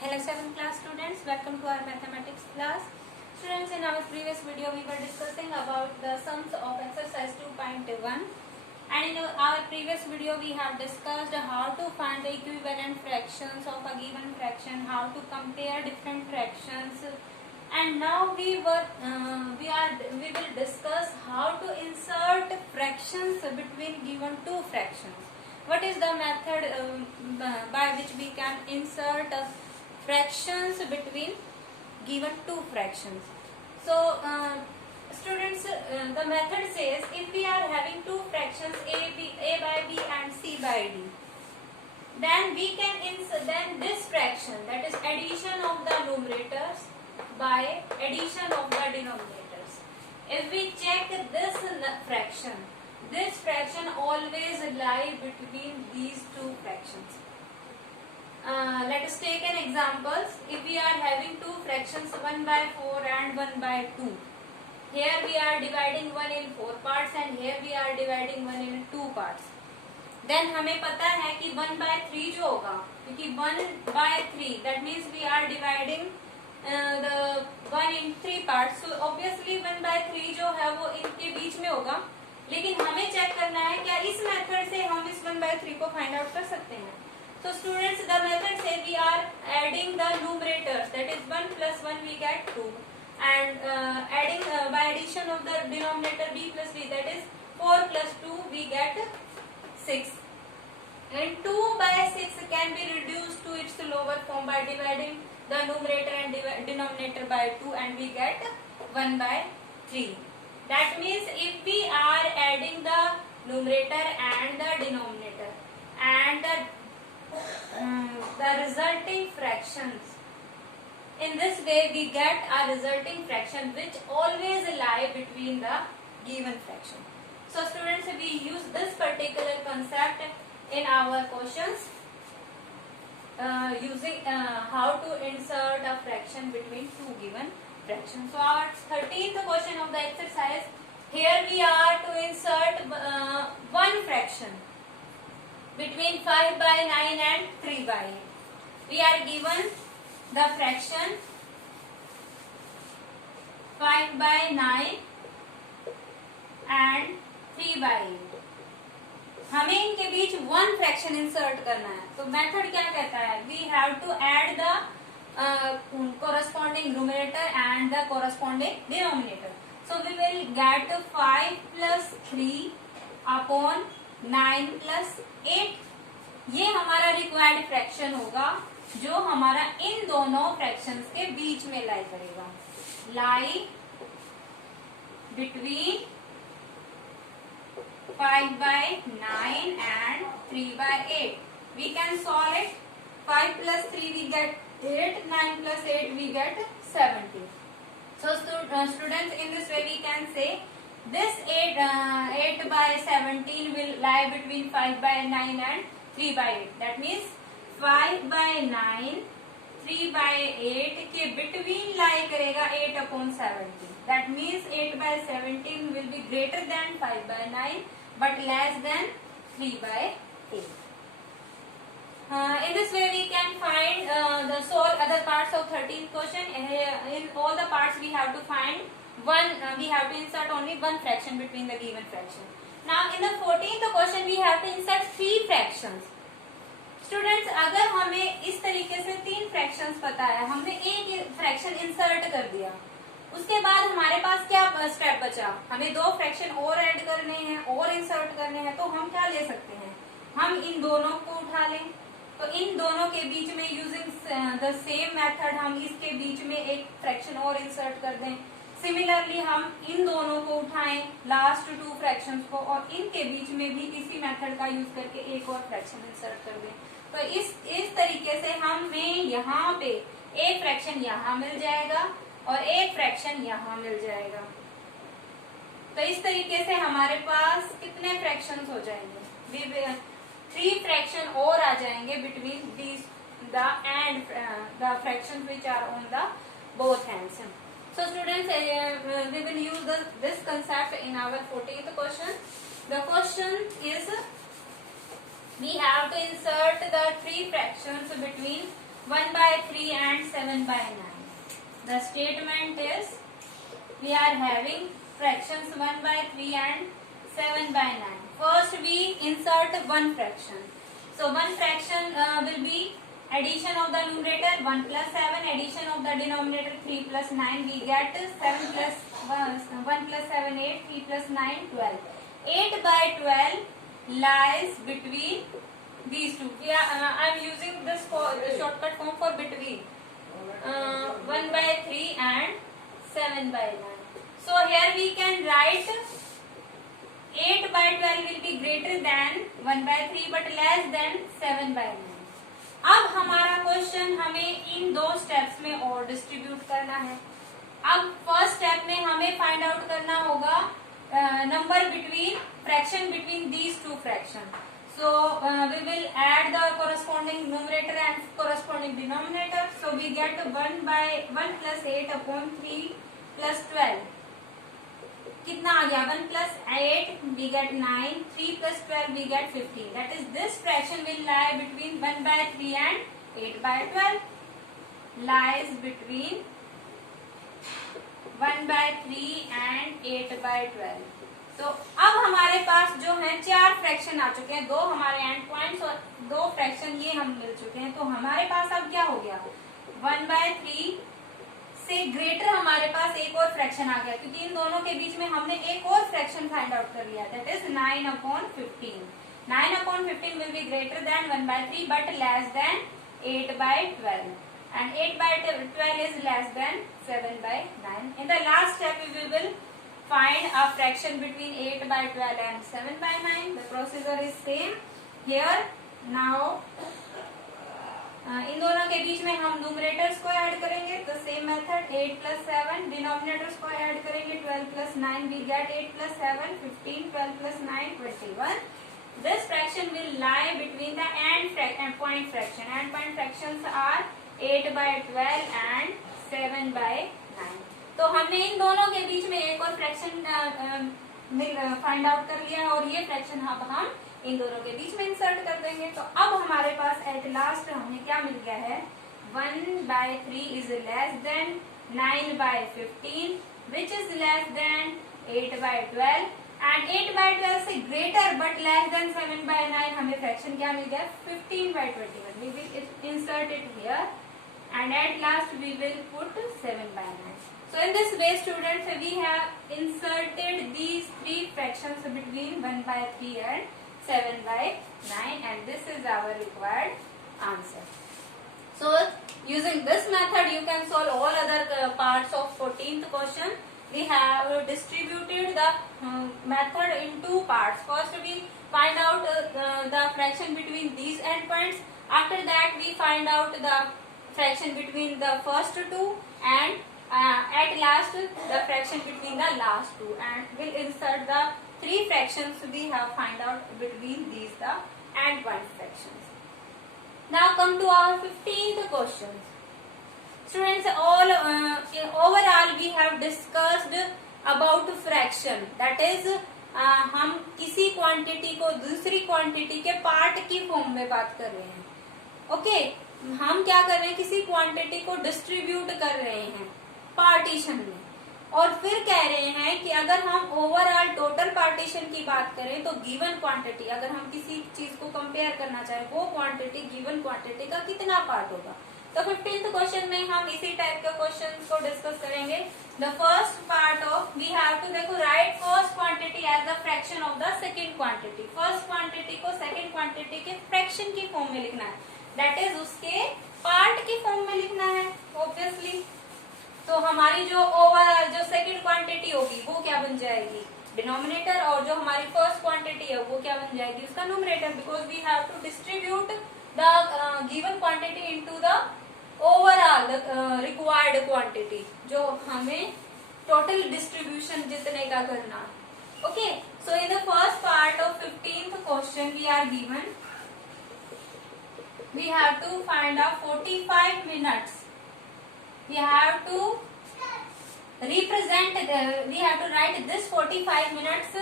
Hello 7th class students, welcome to our mathematics class. Students, in our previous video we were discussing about the sums of exercise 2.1, and in our previous video we have discussed how to find the equivalent fractions of a given fraction, how to compare different fractions, and now we will discuss how to insert fractions between given two fractions. What is the method by which we can insert fractions between given two fractions? So students, the method says if we are having two fractions a by b and c by d, then we can insert then this fraction, that is addition of the numerators by addition of the denominators. If we check this fraction always lie between these two fractions. Let us take an example. If we are having two fractions 1 by 4 and 1 by 2, here we are dividing 1 in 4 parts and here we are dividing 1 in 2 parts. Then हमें पता है कि 1 by 3 जो होगा, क्योंकि 1 by 3 that means we are dividing the 1 in 3 parts, so obviously 1 by 3 जो है वो इनके बीच में होगा. लेकिन हमें चेक करना है क्या इस मेथड से हम इस 1 by 3 को फाइंड आउट कर सकते हैं. So students, the method say we are adding the numerators, that is 1 plus 1 we get 2, and adding by addition of the denominator b plus b, that is 4 plus 2 we get 6, and 2 by 6 can be reduced to its lower form by dividing the numerator and denominator by 2 and we get 1 by 3. That means if we are adding the numerator and the denominator and the resulting fractions, in this way we get a resulting fraction which always lie between the given fraction. So students, we use this particular concept in our questions using how to insert a fraction between two given fractions. So our 13th question of the exercise, here we are to insert one fraction between 5 by 9 and 3 by 8. We are given the fraction 5 by 9 and 3 by 8. हमें इनके बीच one fraction insert करना है. तो method क्या कहता है, we have to add the corresponding numerator and the corresponding denominator. So we will get 5 plus 3 upon 9 plus 8. ये हमारा रिक्वायर्ड फ्रैक्शन होगा जो हमारा इन दोनों फ्रैक्शंस के बीच में लाई करेगा. Lie between 5 by 9 and 3 by 8. We can solve it. 5 plus 3 we get 8, 9 plus 8 we get 17. So students, in this way we can say this 8 by 17 will lie between 5 by 9 and 3 by 8. That means 5 by 9, 3 by 8 के between lie करेगा 8 upon 17. That means 8 by 17 will be greater than 5 by 9 but less than 3 by 8. In this way we can find the solve other parts of 13th question. In all the parts we have to find one, we have to insert only one fraction between the given fraction. Now in the 14th question we have to insert three fractions. Students, अगर हमें इस तरीके से तीन fractions पता है, हमने एक fraction insert कर दिया, उसके बाद हमारे पास क्या स्टेप बचा, हमें दो फ्रैक्शन और ऐड करने हैं और इंसर्ट करने हैं. तो हम क्या ले सकते हैं, हम इन दोनों को उठा लें. तो इन दोनों के बीच में यूजिंग द सेम मेथड हम इसके बीच में एक फ्रैक्शन और इंसर्ट कर दें. सिमिलरली हम इन दोनों को उठाएं, लास्ट टू फ्रैक्शंस को, और इनके बीच में भी इसी मेथड का यूज करके एक और फ्रैक्शन इंसर्ट कर दें. तो इस तरीके से हमें यहाँ पे एक फ्रैक्शन यहाँ मिल जाएगा और एक फ्रैक्शन यहाँ मिल जाएगा. तो इस तरीके से हमारे पास कितने फ्रैक्शंस हो जाएंगे, 3 फ्रैक्शन और आ जाएंगे between these the end the fractions which are on the both hands. So students, we will use this concept in our 14th question. The question is, we have to insert the three fractions between 1 by 3 and 7 by 9. The statement is we are having fractions 1 by 3 and 7 by 9. First we insert one fraction. So one fraction will be addition of the numerator 1 plus 7, addition of the denominator 3 plus 9. We get 7 plus 1 plus 7 8, 3 plus 9 12. 8 by 12 lies between these two. I am using this shortcut form for between 1 by 3 and 7 by 9. So here we can write 8 by 12 will be greater than 1 by 3 but less than 7 by 9. अब हमारा question हमें इन दो steps में और distribute करना है. अब first step में हमें फाइंड आउट करना होगा number between fraction between these two fraction. So we will add the corresponding numerator and corresponding denominator. So we get 1 by 1 plus 8 upon 3 plus 12. कितना आ गया 1 plus 8 we get 9, 3 plus 12 we get 15. That is this fraction will lie between 1 by 3 and 8 by 12. Lies between 1 by 3 and 8 by 12. तो अब हमारे पास जो है 4 fraction आ चुके हैं, 2 हमारे एंड पॉइंट्स और 2 फ्रैक्शन ये हम मिल चुके हैं. तो हमारे पास अब क्या हो गया 1 by 3 से ग्रेटर हमारे पास एक और फ्रैक्शन आ गया क्योंकि इन दोनों के बीच में हमने एक और फ्रैक्शन फाइंड आउट कर लिया. That is 9 upon 15. 9 upon 15 will be greater than 1 by 3 but less than 8 by 12. And 8 by 12 is less than 7 by 9. In the last step we will find a fraction between 8 by 12 and 7 by 9. The procedure is same here. Now इन दोनों के बीच में हम numerators को add करेंगे. तो same method 8 plus 7 denominators को add करेंगे 12 plus 9 we get 8 plus 7 15, 12 plus 9 21. This fraction will lie between the end point fraction. End point fractions are 8 by 12 and 7 by 9. तो हमने इन दोनों के बीच में एक और फ्रैक्शन फाइंड आउट कर लिया है और ये फ्रैक्शन अब हम इन दोनों के बीच में इंसर्ट कर देंगे. तो अब हमारे पास एट लास्ट हमें क्या मिल गया है 1 by 3 is less than 9 by 15 which is less than 8 by 12 and 8 by 12 से greater but less than 7 by 9 हमें फ्रैक्शन क्या मिल गया 15 by 21. We will insert it here and at last we will put 7 by 9. So in this way students we have inserted these three fractions between 1 by 3 and 7 by 9 and this is our required answer. So using this method you can solve all other parts of 14th question. We have distributed the method in two parts. First we find out the fraction between these endpoints. After that we find out the fraction between the first two and at last the fraction between the last two and we'll insert the three fractions we have find out between these the endpoint fractions. Now come to our 15th question. Students, all overall we have discussed about fraction. That is हम किसी quantity को दूसरी quantity के part की form में बात कर रहे हैं. ओके हम क्या कर रहे हैं किसी क्वांटिटी को डिस्ट्रीब्यूट कर रहे हैं पार्टीशन में और फिर कह रहे हैं कि अगर हम ओवरऑल टोटल पार्टीशन की बात करें तो गिवन क्वांटिटी अगर हम किसी चीज को कंपेयर करना चाहें वो क्वांटिटी गिवन क्वांटिटी का कितना पार्ट होगा. तो 15th क्वेश्चन में हम इसी टाइप के क्वेश्चन को डिस्कस करेंगे. The first part of we have to देखो right first quantity as the fraction of the second quantity. First quantity को सेकंड क्वांटिटी के फ्रैक्शन की फॉर्म में लिखना है. दैट इज उसके पार्ट की फॉर्म में लिखना है ऑब्वियसली. तो हमारी जो ओवरऑल जो सेकंड क्वांटिटी होगी वो क्या बन जाएगी डिनोमिनेटर और जो हमारी फर्स्ट क्वांटिटी है वो क्या बन जाएगी उसका numerator. Because we have to distribute the given quantity into the overall required quantity जो हमें टोटल डिस्ट्रीब्यूशन जितने का करना. Okay so in the first part of 15th question we are given we have to find out 45 minutes. We have to represent we have to write this 45 minutes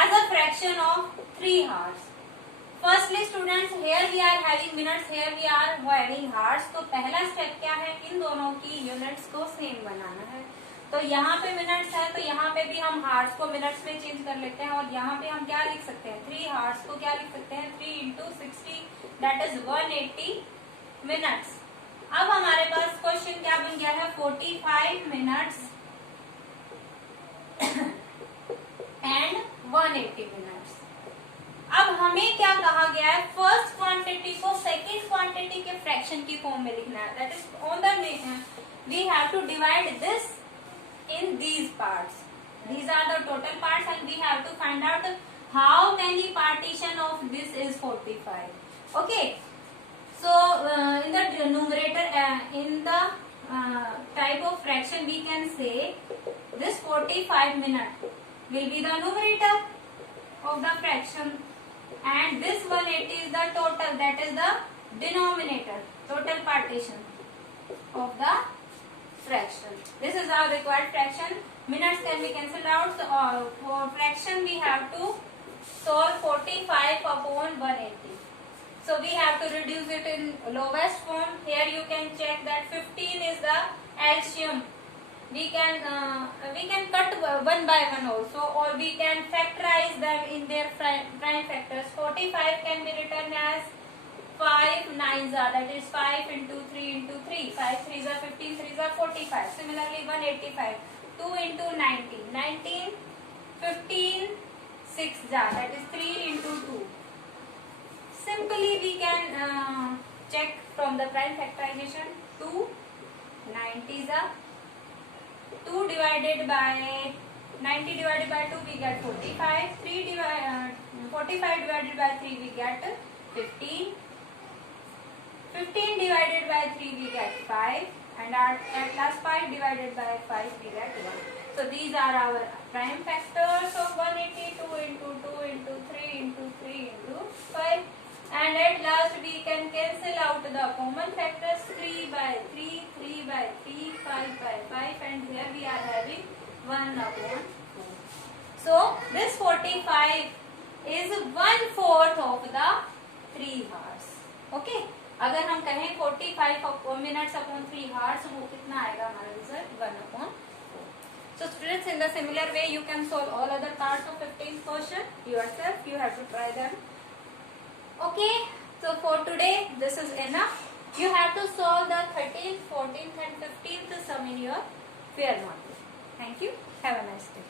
as a fraction of 3 hours. Firstly students, here we are having minutes, here we are having hours. तो पहला step क्या है, इन दोनों की units को same बनाना है। तो यहाँ पे मिनट्स है, तो यहाँ पे भी हम हार्स को मिनट्स में चेंज कर लेते हैं, और यहाँ पे हम क्या लिख सकते हैं, 3 हार्स को क्या लिख सकते हैं, 3 इंटू 60, दैट इज 180 मिनट्स। अब हमारे पास क्वेश्चन क्या बन गया है, 45 मिनट्स एंड 180 मिनट्स। अब हमें क्या कहा गया है, फर्स्ट क्वांटिटी को सेकेंड क्वांटिटी के फ्रैक्शन की फॉर्म में लिखना है। That is on the we have to divide this in these parts. These are the total parts and we have to find out how many partition of this is 45. Okay. So in the numerator, in the type of fraction, we can say this 45 minute will be the numerator of the fraction, and this 180 is the total, that is the denominator, total partition of the fraction. This is our required fraction. Minutes can be cancelled out. So, for fraction we have to solve 45 upon 180. So we have to reduce it in lowest form. Here you can check that 15 is the LCM. We can cut one by one also, or we can factorize them in their prime factors. 45 can be written as 5 9s are, that is 5 into 3 into 3, 5 3s are 15, 3s are 45. Similarly 185, 2 into 19, 19, 15 6s are, that is 3 into 2. Simply we can check from the prime factorization. 2 90s are, 2 divided by 90 divided by 2 we get 45, 45 divided by 3 we get 15, 15 divided by 3 we get 5, and at last 5 divided by 5 we get 1. So these are our prime factors of 180, 2 into 2 into 3 into 3 into 5, and at last we can cancel out the common factors, 3 by 3, 3 by 3, 5 by 5, and here we are having 1 upon 4. So this 45 is 1/4 of the 3 hours. Okay. अगर हम कहें 45 minutes upon 3 horse, वो कितना आएगा हमारा result, 1/4. So students, in the similar way you can solve all other parts of 15th question yourself. You have to try them. Okay, so for today this is enough. You have to solve the 13th, 14th and 15th sum in your fair notebook. Thank you. Have a nice day.